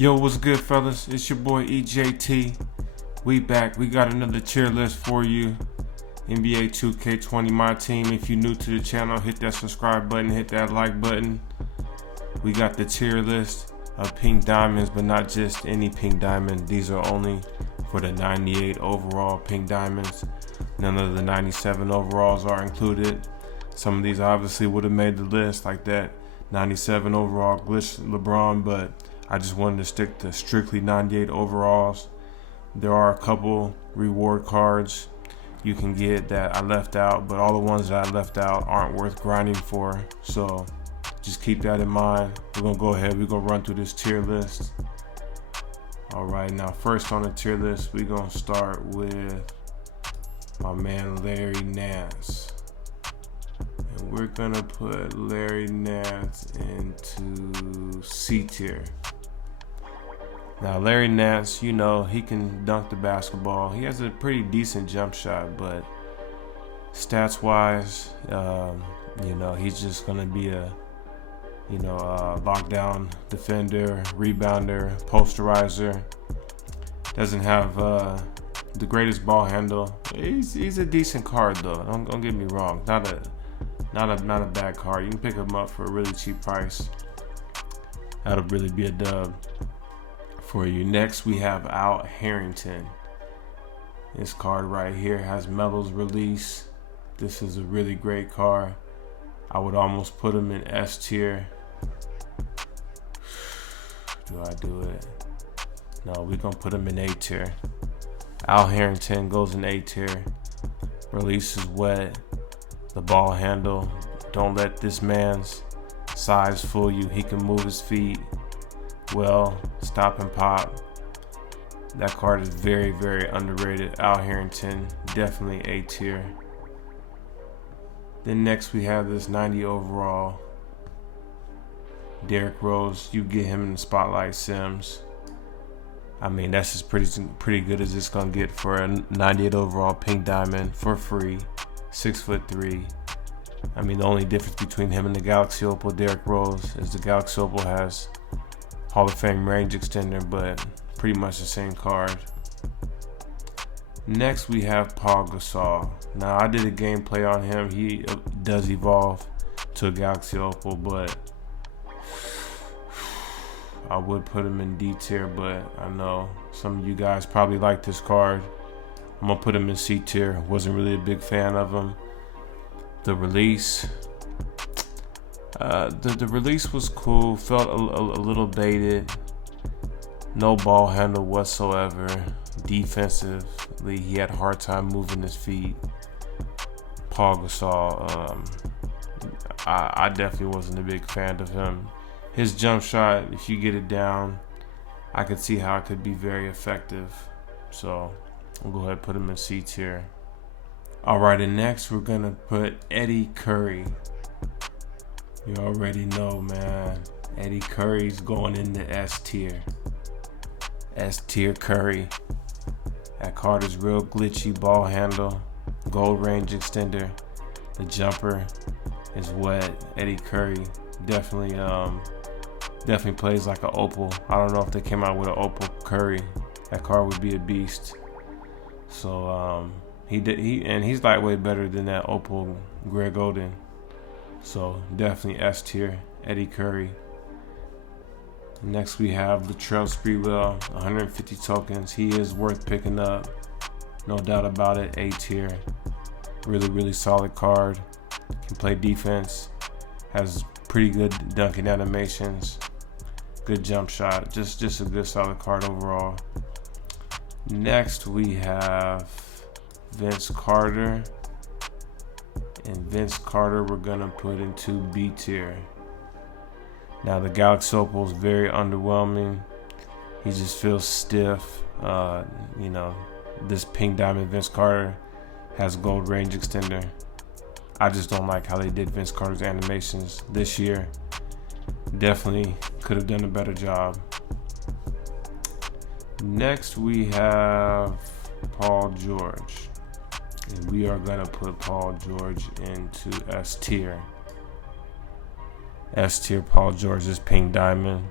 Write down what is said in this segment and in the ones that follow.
Yo, what's good, fellas? It's your boy EJT. We back. We got another tier list for you. NBA 2K20, my team. If you're new to the channel, hit that subscribe button, hit that like button. We got the tier list of pink diamonds, but not just any pink diamond. These are only for the 98 overall pink diamonds. None of the 97 overalls are included. Some of these obviously would have made the list, like that 97 overall glitch LeBron, but I just wanted to stick to strictly 98 overalls. There are a couple reward cards you can get that I left out, but all the ones that I left out aren't worth grinding for. So just keep that in mind. We're going to go ahead. We're going to run through this tier list. All right, now first on the tier list, we're going to start with my man Larry Nance. And we're going to put Larry Nance into C tier. Now, Larry Nance, you know, he can dunk the basketball. He has a pretty decent jump shot, but stats-wise, he's just going to be a lockdown defender, rebounder, posterizer. Doesn't have the greatest ball handle. He's a decent card, though. Don't get me wrong. Not a bad card. You can pick him up for a really cheap price. That'll really be a dub for you. Next, we have Al Harrington. This card right here has Melo's release. This is a really great card. I would almost put him in S tier. Do I do it? No, we're gonna put him in A tier. Al Harrington goes in A tier. Release is wet. The ball handle. Don't let this man's size fool you. He can move his feet well, stop and pop. That card is very, very underrated. Al Harrington, definitely A tier. Then next we have this 90 overall Derrick Rose. You get him in the spotlight Sims. I mean, that's as pretty good as it's gonna get for a 98 overall pink diamond for free. 6'3". I mean, the only difference between him and the Galaxy Opal Derrick Rose is the Galaxy Opal has Hall of Fame range extender, but pretty much the same card. Next, we have Pau Gasol. Now, I did a gameplay on him. He does evolve to a Galaxy Opal, but I would put him in D tier, but I know some of you guys probably like this card. I'm going to put him in C tier. Wasn't really a big fan of him. The release. The release was cool. Felt a little dated. No ball handle whatsoever. Defensively, he had a hard time moving his feet. Pau Gasol, I definitely wasn't a big fan of him. His jump shot, if you get it down, I could see how it could be very effective. So I'll go ahead and put him in C tier. Alright, and next we're going to put Eddie Curry. You already know, man. Eddie Curry's going into S tier. S tier Curry. That card is real glitchy. Ball handle, gold range extender. The jumper is wet. Eddie Curry definitely plays like an opal. I don't know if they came out with an opal Curry. That card would be a beast. So he's lightweight better than that opal Greg Oden. So definitely S tier, Eddie Curry. Next we have Latrell Sprewell, 150 tokens. He is worth picking up, no doubt about it. A tier, really, really solid card. Can play defense, has pretty good dunking animations, good jump shot. Just a good solid card overall. Next we have Vince Carter. And Vince Carter we're going to put into B tier. Now the Galaxy Opal is very underwhelming. He just feels stiff. This pink diamond Vince Carter has gold range extender. I just don't like how they did Vince Carter's animations this year. Definitely could have done a better job. Next we have Paul George. And we are going to put Paul George into S tier. S tier Paul George is pink diamond.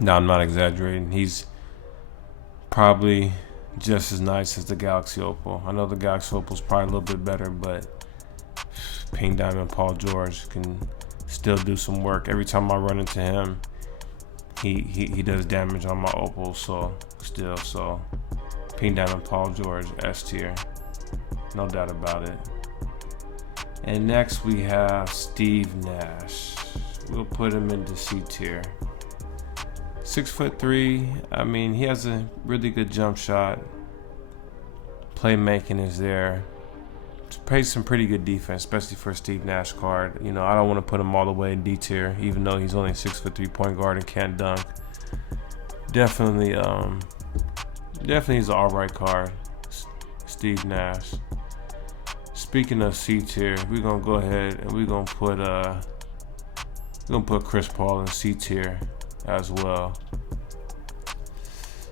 No, I'm not exaggerating. He's probably just as nice as the Galaxy Opal. I know the Galaxy Opal's probably a little bit better, but Pink Diamond Paul George can still do some work. Every time I run into him, he does damage on my Opal. So Pink Diamond Paul George, S tier, no doubt about it. And next we have Steve Nash. We'll put him into C tier. 6'3". I mean, he has a really good jump shot. Playmaking is there. Plays some pretty good defense, especially for a Steve Nash card. You know, I don't want to put him all the way in D tier, even though he's only a 6'3" point guard and can't dunk. Definitely he's an alright card, Steve Nash. Speaking of C tier, we're gonna go ahead and we're gonna put Chris Paul in C tier as well.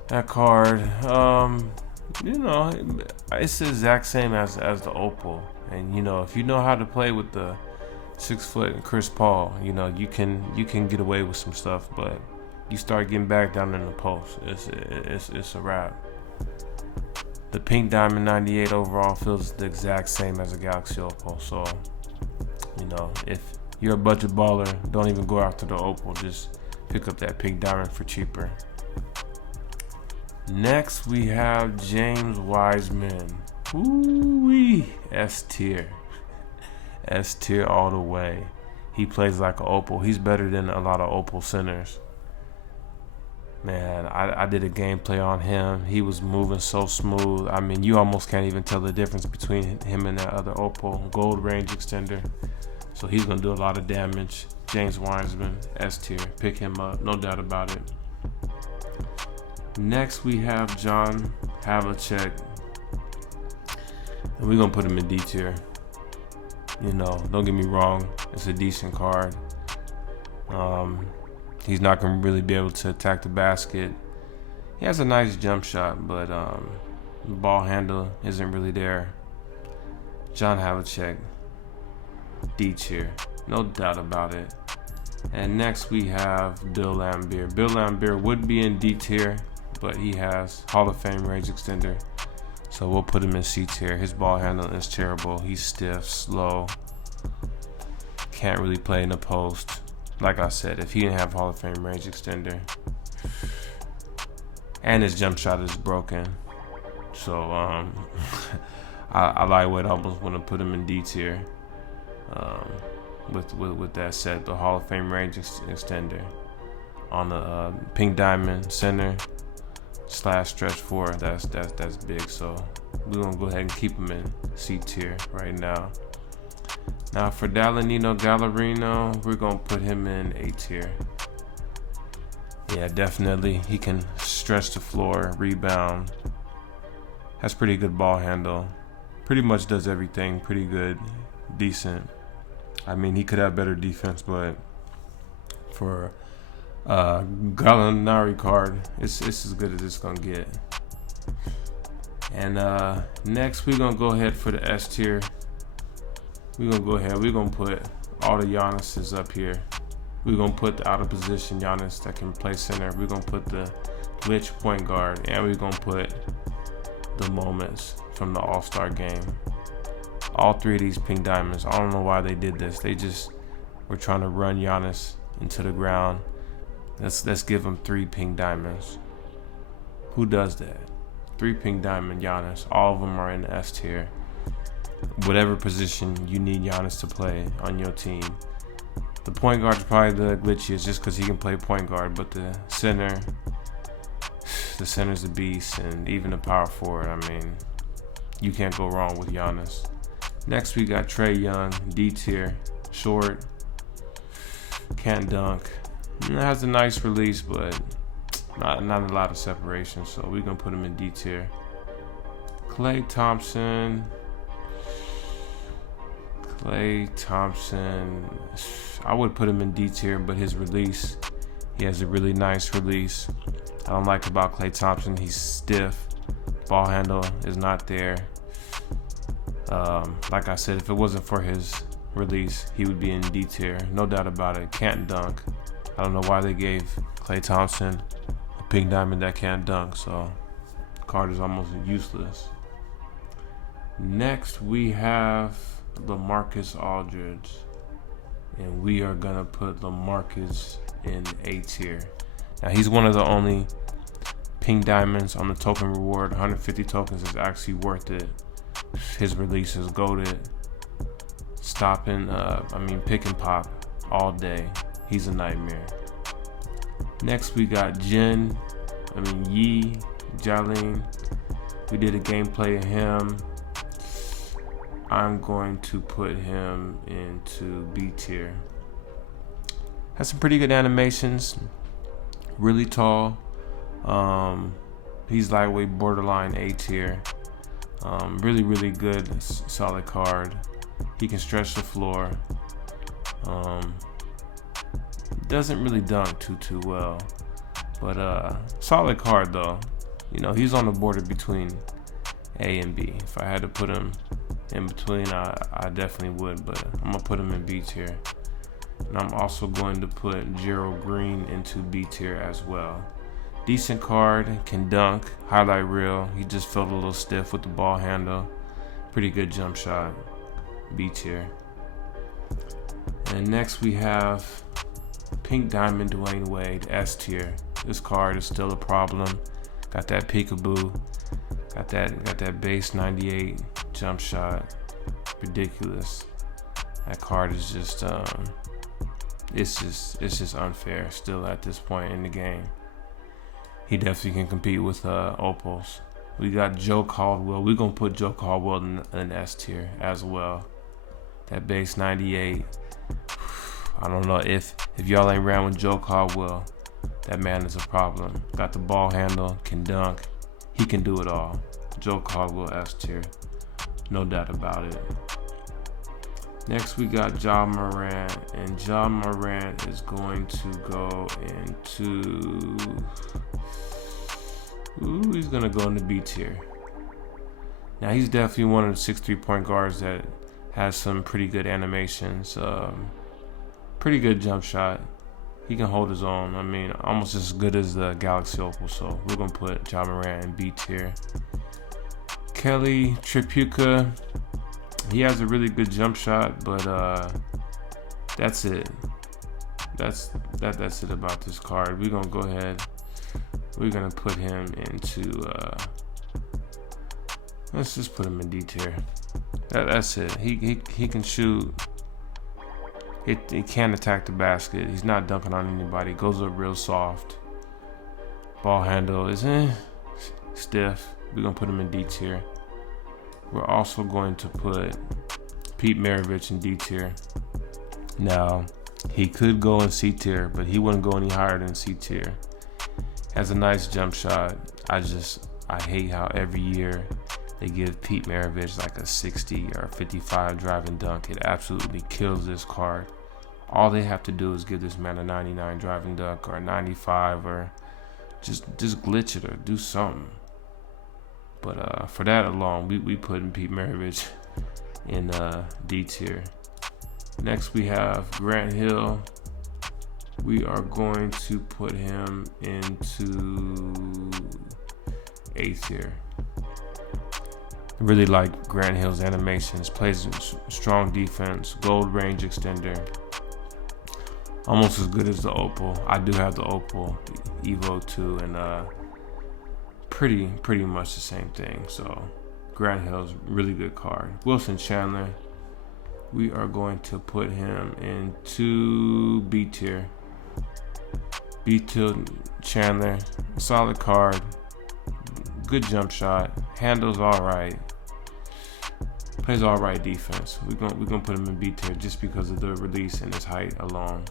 That card, you know, it's the exact same as the Opal. And you know, if you know how to play with the 6 foot and Chris Paul, you know, you can get away with some stuff. But you start getting back down in the post, it's a wrap. The Pink Diamond 98 overall feels the exact same as a Galaxy Opal. So, you know, if you're a budget baller, don't even go after the Opal. Just pick up that Pink Diamond for cheaper. Next, we have James Wiseman. Ooh-wee. S tier. S tier all the way. He plays like an Opal. He's better than a lot of Opal centers. Man, I did a gameplay on him. He was moving so smooth. I mean, you almost can't even tell the difference between him and that other Opal. Gold range extender. So he's going to do a lot of damage. James Wiseman, S tier. Pick him up. No doubt about it. Next, we have John Havlicek. And we're going to put him in D tier. You know, don't get me wrong. It's a decent card. He's not going to really be able to attack the basket. He has a nice jump shot, but the ball handle isn't really there. John Havlicek, D tier. No doubt about it. And next we have Bill Laimbeer. Bill Laimbeer would be in D tier, but he has Hall of Fame range extender. So we'll put him in C tier. His ball handling is terrible. He's stiff, slow. Can't really play in the post. Like I said, if he didn't have Hall of Fame range extender. And his jump shot is broken. So I lightweight almost want to put him in D tier. With that said, the Hall of Fame range extender on the Pink Diamond center / stretch 4, that's big. So we're gonna go ahead and keep him in C tier right now. Now for Dallanino Gallarino, we're gonna put him in A tier. Yeah, definitely he can stretch the floor, rebound, has pretty good ball handle, pretty much does everything pretty good, decent. I mean, he could have better defense, but for Gallinari card, it's as good as it's gonna get. And next we're gonna go ahead for the S tier. We're gonna put all the Giannis's up here. We're gonna put the out of position Giannis that can play center. We're gonna put the glitch point guard, and we're gonna put the moments from the All-Star game. All three of these Pink Diamonds, I don't know why they did this. They just were trying to run Giannis into the ground. Let's give him 3 Pink Diamonds. Who does that? 3 Pink Diamond Giannis. All of them are in the S tier. Whatever position you need Giannis to play on your team. The point guard's probably the glitchiest just because he can play point guard, but the center's a beast, and even the power forward, I mean, you can't go wrong with Giannis. Next we got Trey Young, D tier, short, can't dunk. Has a nice release, but not a lot of separation, so we're gonna put him in D tier. Klay Thompson, I would put him in D tier, but his release, he has a really nice release. I don't like about Klay Thompson, he's stiff, ball handle is not there. Like I said, if it wasn't for his release, he would be in D tier, no doubt about it. Can't dunk, I don't know why they gave Klay Thompson a pink diamond that can't dunk, so the card is almost useless. Next, we have Lamarcus Aldridge, and we are gonna put Lamarcus in A tier. Now, he's one of the only pink diamonds on the token reward. 150 tokens is actually worth it. His release is goated. Stopping, pick and pop all day. He's a nightmare. Next, we got Yi Jalin. We did a gameplay of him. I'm going to put him into B tier. Has some pretty good animations. Really tall. He's lightweight, borderline A tier. Really, really good, solid card. He can stretch the floor. Doesn't really dunk too well, but solid card though. You know, he's on the border between A and B. If I had to put him in between, I definitely would, but I'm gonna put him in B tier. And I'm also going to put Gerald Green into B tier as well. Decent card, can dunk, highlight reel. He just felt a little stiff with the ball handle. Pretty good jump shot, B tier. And next we have Pink Diamond Dwayne Wade, S tier. This card is still a problem. Got that peekaboo, got that base 98 jump shot. Ridiculous. That card is just it's just unfair still at this point in the game. He definitely can compete with Opals. We got Joe Caldwell. We're gonna put Joe Caldwell in S tier as well. That base 98. I don't know if y'all ain't ran with Joe Caldwell, that man is a problem. Got the ball handle, can dunk, he can do it all. Joe Caldwell S tier, no doubt about it. Next we got Ja Moran, and Ja Moran is going to go into, he's gonna go into B tier. Now he's definitely one of the 6'3" point guards that has some pretty good animations. Pretty good jump shot. He can hold his own. I mean, almost as good as the Galaxy Opal. So we're gonna put Ja Moran in B tier. Kelly Tripucka, he has a really good jump shot, but that's it. That's it about this card. We're gonna go ahead. We're gonna put him into. Let's just put him in D tier. That's it. He can shoot. He can't attack the basket. He's not dunking on anybody. Goes up real soft. Ball handle is stiff. We're gonna put him in D tier. We're also going to put Pete Maravich in D tier. Now, he could go in C tier, but he wouldn't go any higher than C tier. Has a nice jump shot. I hate how every year they give Pete Maravich like a 60 or 55 driving dunk. It absolutely kills this card. All they have to do is give this man a 99 driving dunk or a 95, or just glitch it or do something. But for that alone, we putting Pete Maravich in D tier. Next we have Grant Hill. We are going to put him into A tier. I really like Grant Hill's animations. Plays strong defense, gold range extender. Almost as good as the Opal. I do have the Opal Evo 2, and pretty much the same thing. So Grant Hill's really good card. Wilson Chandler, we are going to put him into B tier. B tier Chandler, solid card, good jump shot, handles all right, plays all right defense. We're gonna put him in B tier just because of the release and his height alone.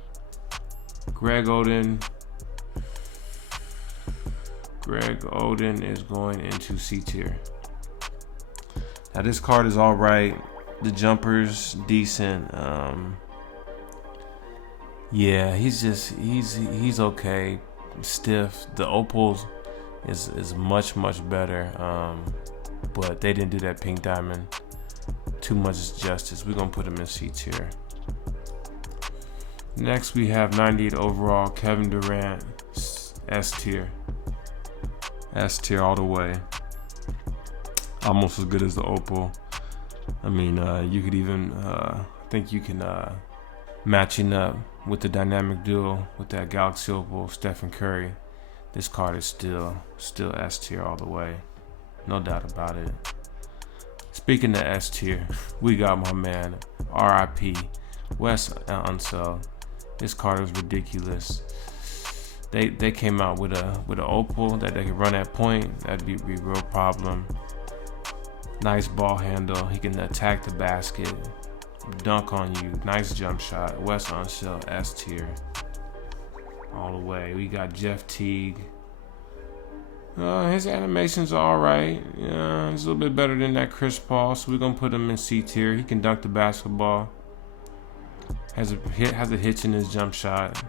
Greg Oden is going into C tier. Now this card is all right. The jumper's decent. Yeah, he's okay. Stiff. The Opals is much better. But they didn't do that pink diamond too much justice. We're gonna put him in C tier. Next we have 98 overall Kevin Durant, S tier. S tier all the way. Almost as good as the Opal. I mean, you could even, I think you can matching up with the dynamic duo with that Galaxy Opal, Stephen Curry. This card is still S tier all the way. No doubt about it. Speaking of S tier, we got my man, RIP, Wes Unseld. This card is ridiculous. They came out with an Opal that they could run at point. That'd be a real problem. Nice ball handle. He can attack the basket, dunk on you. Nice jump shot. Wes Unseld, S tier all the way. We got Jeff Teague. His animations are alright. Yeah, he's a little bit better than that Chris Paul, so we're gonna put him in C tier. He can dunk the basketball. Has a hitch in his jump shot.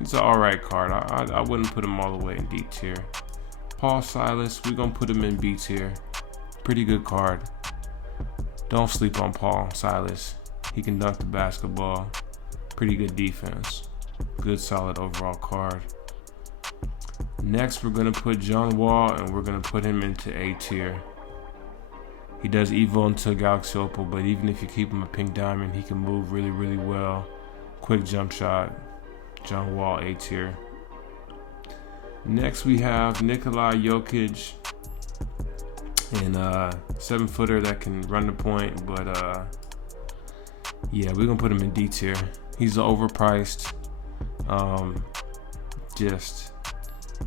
It's an alright card. I wouldn't put him all the way in D tier. Paul Silas, we're gonna put him in B tier. Pretty good card. Don't sleep on Paul Silas. He can dunk the basketball. Pretty good defense. Good solid overall card. Next, we're going to put John Wall, and we're going to put him into A tier. He does evolve into a Galaxy Opal, but even if you keep him a pink diamond, he can move really, really well. Quick jump shot. John Wall, A tier. Next, we have Nikolai Okage, and 7-footer that can run the point, but yeah, we're going to put him in D tier. He's overpriced.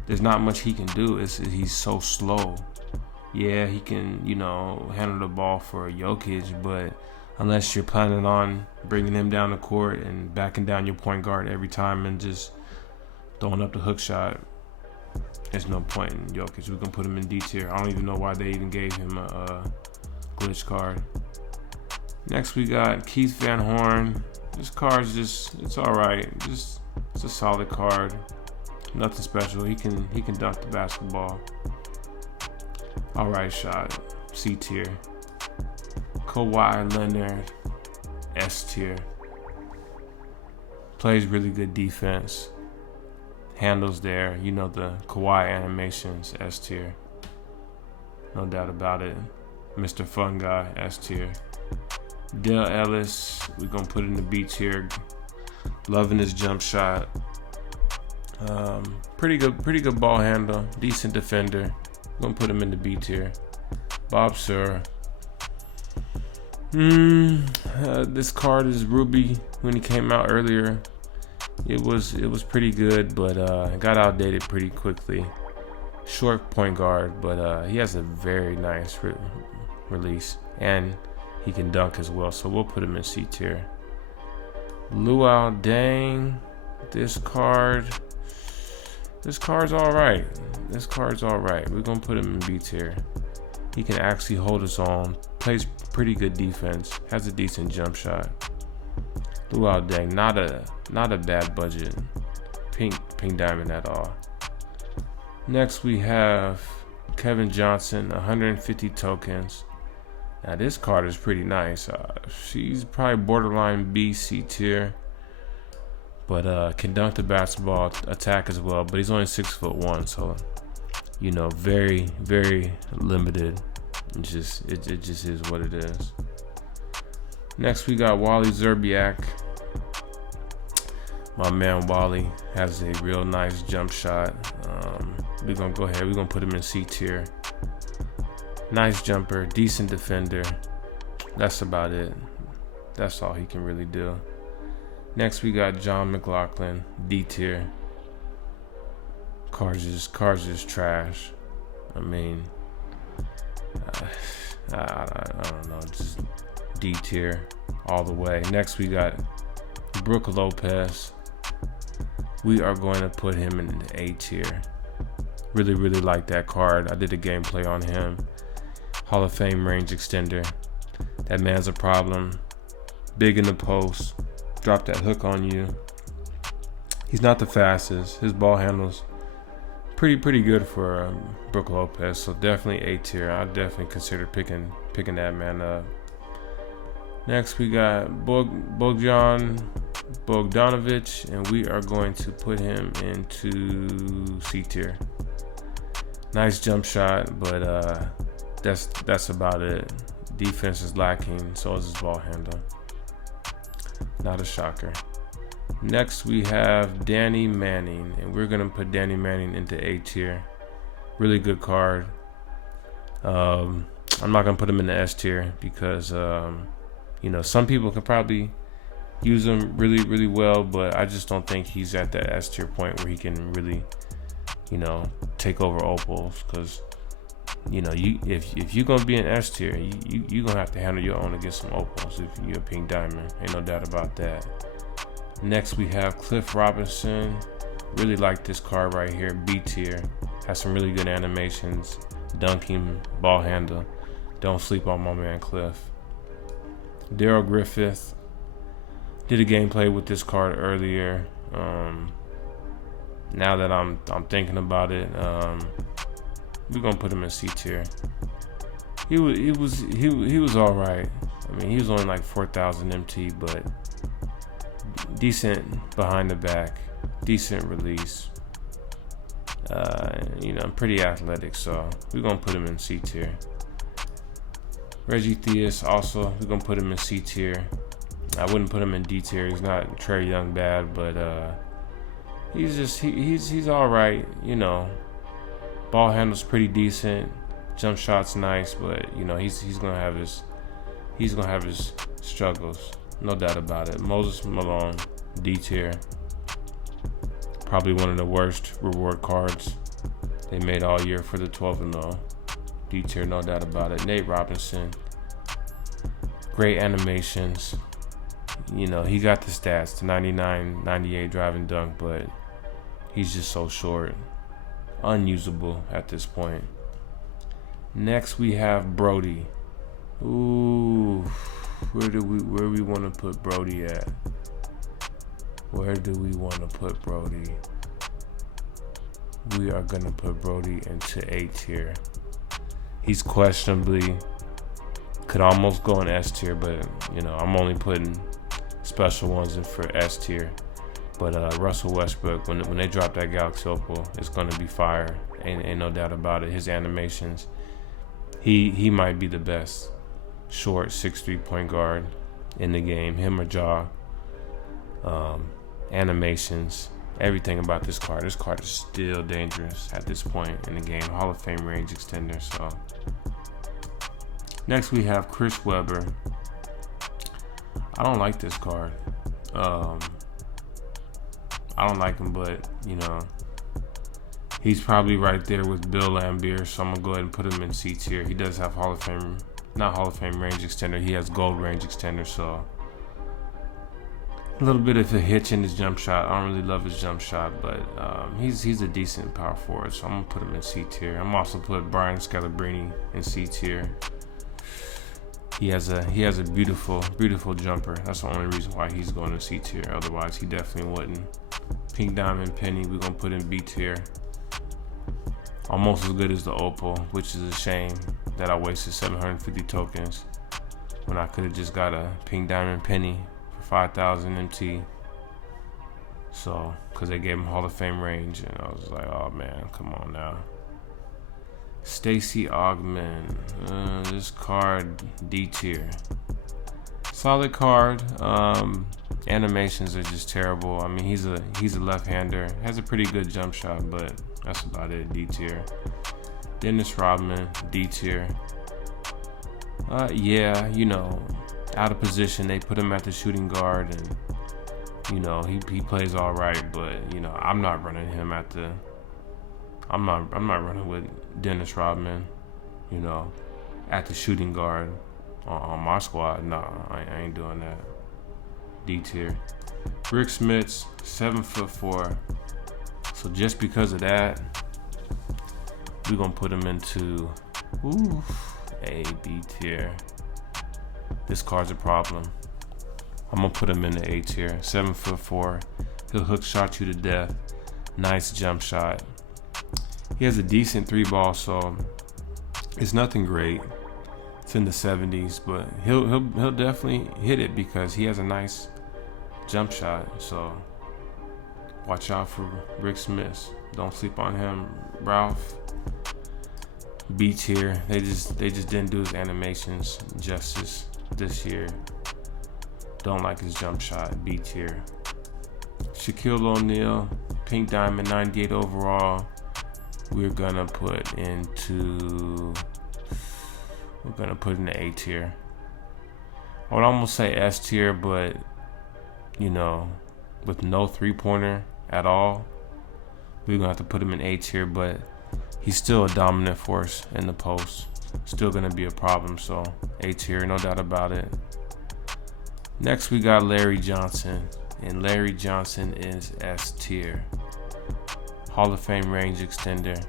There's not much he can do. He's so slow. Yeah, he can, handle the ball for Jokic, but unless you're planning on bringing him down the court and backing down your point guard every time and just throwing up the hook shot, there's no point in Jokic. We're going to put him in D tier. I don't even know why they even gave him a glitch card. Next, we got Keith Van Horn. This card's it's all right. It's a solid card. Nothing special. He can dunk the basketball. All right shot. C tier. Kawhi Leonard, S tier. Plays really good defense. Handles there. The Kawhi animations, S tier. No doubt about it. Mr. Fun Guy, S tier. Dale Ellis, we're gonna put in the B tier. Loving his jump shot. Pretty good ball handle. Decent defender. Gonna put him in the B tier. Bob Sir. This card is Ruby. When he came out earlier, it was pretty good, but it got outdated pretty quickly. Short point guard, but he has a very nice release, and he can dunk as well. So we'll put him in C tier. Luau Deng. This card's all right. We're gonna put him in B tier. He can actually hold his own. Plays pretty good defense. Has a decent jump shot. Luau Deng, not a bad budget. Pink diamond at all. Next we have Kevin Johnson, 150 tokens. Now this card is pretty nice. She's probably borderline B, C tier. But can dunk the basketball, attack as well. But he's only 6'1", so very, very limited. It just is what it is. Next we got Wally Szczerbiak. My man Wally has a real nice jump shot. We're gonna go ahead. We're gonna put him in C tier. Nice jumper, decent defender. That's about it. That's all he can really do. Next we got John Mclaughlin, D tier. Cars just trash. I mean, I don't know, just D tier all the way. Next we got Brook Lopez. We are going to put him in the A tier. Really, really like that card. I did a gameplay on him. Hall of Fame range extender. That man's a problem. Big in the post. Drop that hook on you. He's not the fastest. His ball handles pretty good for Brook Lopez. So definitely A tier. I definitely consider picking that man up. Next we got Bojan Bogdanovich, and we are going to put him into C tier. Nice jump shot, but that's about it. Defense is lacking, so is his ball handle. Not a shocker. Next we have Danny Manning, and we're gonna put Danny Manning into A tier. Really good card. I'm not gonna put him in the S tier because some people can probably use him really, really well, but I just don't think he's at that S tier point where he can really, take over opals. Because if you're gonna be an S tier, you're gonna have to handle your own against some opals. If you're a pink diamond, ain't no doubt about that. Next we have Cliff Robinson. Really like this card right here, B tier. Has some really good animations, dunking, ball handle. Don't sleep on my man Cliff. Darrell Griffith. Did a gameplay with this card earlier. Now that I'm thinking about it, we're gonna put him in C tier. He was all right. I mean, he was only like 4,000 MT, but decent behind the back, decent release. Pretty athletic, so we're gonna put him in C tier. Reggie Theus also, we're gonna put him in C tier. I wouldn't put him in D tier. He's not Trey Young bad, but he's all right. Ball handle's pretty decent. Jump shot's nice, but he's gonna have his struggles, no doubt about it. Moses Malone, D tier. Probably one of the worst reward cards they made all year for the 12-0. D tier, no doubt about it. Nate Robinson, great animations. He got the stats, the 99, 98 drive and dunk, but he's just so short. Unusable at this point. Next we have Brody. Ooh, where we want to put Brody at? Where do we want to put Brody? We are going to put Brody into A tier. He's questionably could almost go in S tier, but I'm only putting special ones in for S tier. But Russell Westbrook, when they drop that Galaxy Opal, it's going to be fire. Ain't no doubt about it. His animations, he might be the best short 6'3" point guard in the game. Him or Ja. Animations, everything about this card. This card is still dangerous at this point in the game. Hall of Fame range extender. So next we have Chris Webber. I don't like this card. I don't like him, but he's probably right there with Bill Laimbeer, so I'm gonna go ahead and put him in C tier. He does have not Hall of Fame range extender. He has gold range extender, so a little bit of a hitch in his jump shot. I don't really love his jump shot, but he's a decent power forward, so I'm gonna put him in C tier. I'm also put Brian Scalabrine in C tier. He has a beautiful jumper. That's the only reason why he's going to C tier. Otherwise, he definitely wouldn't. Pink Diamond Penny, we're gonna put in B tier. Almost as good as the Opal, which is a shame that I wasted 750 tokens when I could have just got a Pink Diamond Penny. 5,000 MT. So, because they gave him Hall of Fame range, and I was like, oh man, come on now. Stacey Augmon, this card D tier. Solid card. Animations are just terrible. I mean, he's a left-hander. Has a pretty good jump shot, but that's about it. D tier. Dennis Rodman, D tier. Out of position, they put him at the shooting guard, and he plays all right, but I'm not running him at the. I'm not running with Dennis Rodman, at the shooting guard on my squad. Nah, I ain't doing that. D tier. Rick Smits, 7'4". So just because of that, we're gonna put him into A, B tier. This card's a problem. I'm gonna put him in the A tier. 7'4". He'll hook shot you to death. Nice jump shot. He has a decent 3-ball, so it's nothing great. It's in the 70s, but he'll definitely hit it because he has a nice jump shot. So watch out for Rick Smith. Don't sleep on him. Ralph, B tier. They just didn't do his animations justice this year. Don't like his jump shot. B tier. Shaquille O'Neal, pink diamond, 98 overall. We're gonna put in the A tier. I would almost say S tier, but you know, with no 3-pointer at all, we're gonna have to put him in A tier. But he's still a dominant force in the post. Still gonna be a problem. So A tier, no doubt about it. Next, we got Larry Johnson, and Larry Johnson is S tier. Hall of Fame range extender.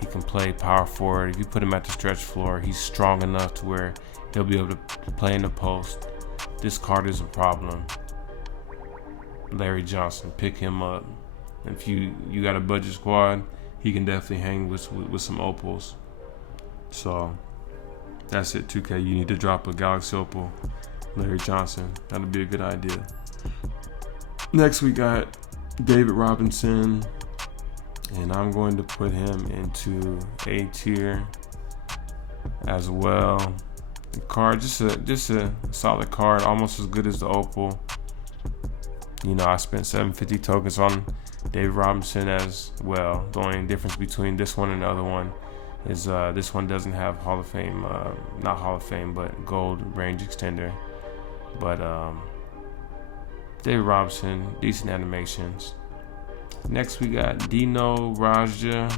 He can play power forward. If you put him at the stretch floor, he's strong enough to where he'll be able to play in the post. This card is a problem. Larry Johnson, pick him up. If you got a budget squad, he can definitely hang with some opals. So that's it, 2K. You need to drop a Galaxy Opal. Larry Johnson. That'll be a good idea. Next, we got David Robinson, and I'm going to put him into A tier as well. The card, just a solid card, almost as good as the Opal. You know, I spent 750 tokens on David Robinson as well. The only difference between this one and the other one is this one doesn't have Hall of Fame, not Hall of Fame, but gold range extender. But David Robinson, decent animations. Next, we got Dino Raja.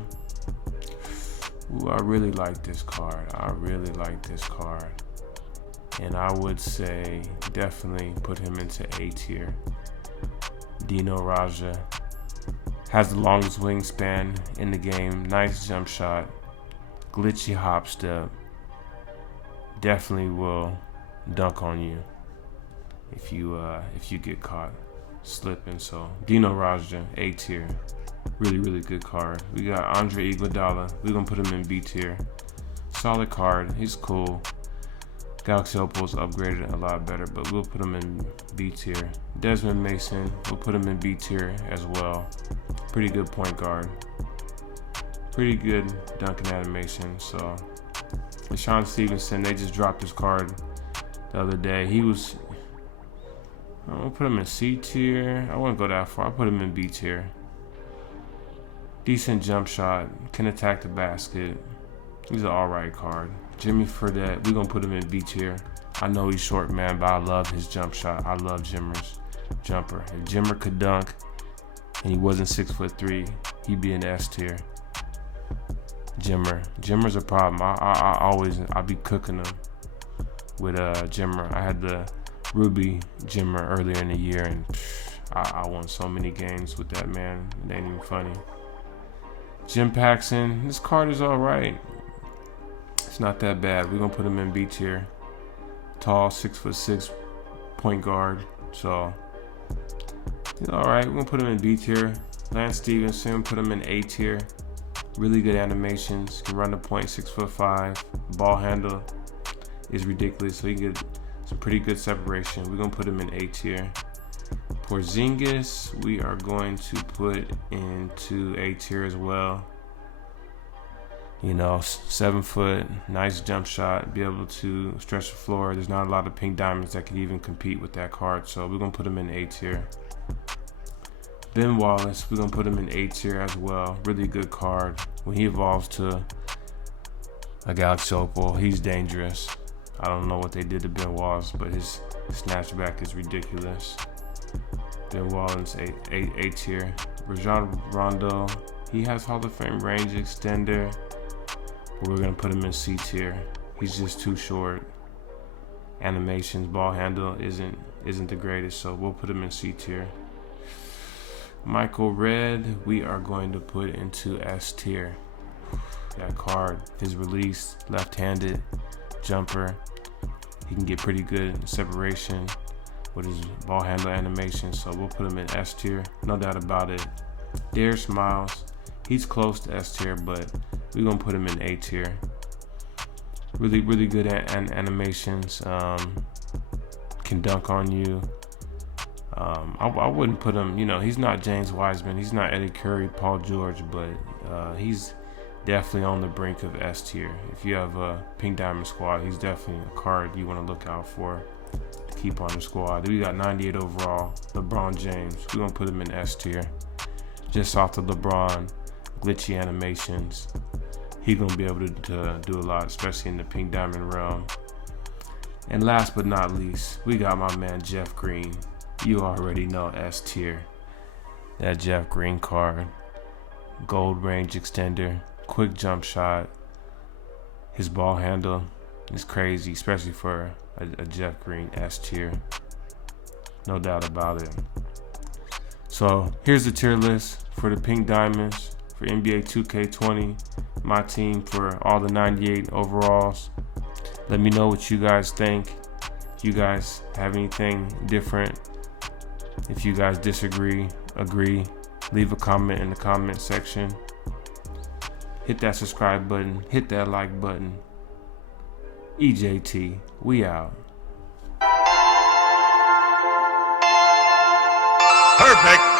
Ooh, I really like this card. And I would say definitely put him into A tier. Dino Raja has the longest wingspan in the game. Nice jump shot. Glitchy hop step. Definitely will dunk on you if you get caught slipping. So Dino Raja, A tier. Really, really good card. We got Andre Iguodala. We're gonna put him in B tier. Solid card. He's cool. Galaxy Opal's upgraded a lot better, but we'll put him in B tier. Desmond Mason, we'll put him in B tier as well. Pretty good point guard. Pretty good dunking animation. So Sean Stevenson, they just dropped his card the other day. I'm gonna put him in C tier. I wouldn't go that far. I'll put him in B tier. Decent jump shot. Can attack the basket. He's an alright card. Jimmy Fredette, we're gonna put him in B tier. I know he's short, man, but I love his jump shot. I love Jimmer's jumper. If Jimmer could dunk and he wasn't 6'3", he'd be in S tier. Jimmer's a problem. I'll be cooking him with Jimmer. I had the Ruby Jimmer earlier in the year, and I won so many games with that man. It ain't even funny. Jim Paxson, this card is alright. It's not that bad. We're gonna put him in B tier. Tall, 6'6" point guard. So he's alright. We're gonna put him in B tier. Lance Stevenson, put him in A tier. Really good animations. Can run the point, 6'5". Ball handle is ridiculous. So he can get some pretty good separation. We're gonna put him in A tier. Porzingis, we are going to put into A tier as well. You know, 7 foot, nice jump shot, be able to stretch the floor. There's not a lot of pink diamonds that could even compete with that card, so we're gonna put him in A tier. Ben Wallace, we're gonna put him in A tier as well. Really good card. When he evolves to a Galaxy Opal, he's dangerous. I don't know what they did to Ben Wallace, but his snatchback is ridiculous. Ben Wallace, A tier. Rajon Rondo, he has Hall of Fame range extender. We're gonna put him in C tier. He's just too short. Animations, ball handle isn't the greatest, so we'll put him in C tier. Michael Redd, we are going to put into S tier. That card, his release, left-handed jumper. He can get pretty good separation with his ball handle animation, so we'll put him in S tier, no doubt about it. Darius Miles, he's close to S tier, but we're gonna put him in A tier. Really, really good animations. Can dunk on you. I wouldn't put him, he's not James Wiseman, he's not Eddie Curry, Paul George, but he's definitely on the brink of S tier. If you have a Pink Diamond squad, he's definitely a card you want to look out for to keep on the squad. We got 98 overall, LeBron James. We're going to put him in S tier. Just off the LeBron glitchy animations, he's going to be able to do a lot, especially in the Pink Diamond realm. And last but not least, we got my man Jeff Green. You already know S tier. That Jeff Green card. Gold range extender. Quick jump shot. His ball handle is crazy, especially for a Jeff Green S tier. No doubt about it. So here's the tier list for the Pink Diamonds for NBA 2K20. My team for all the 98 overalls. Let me know what you guys think. If you guys have anything different, if you guys disagree, agree, leave a comment in the comment section. Hit that subscribe button, hit that like button. EJT, we out. Perfect.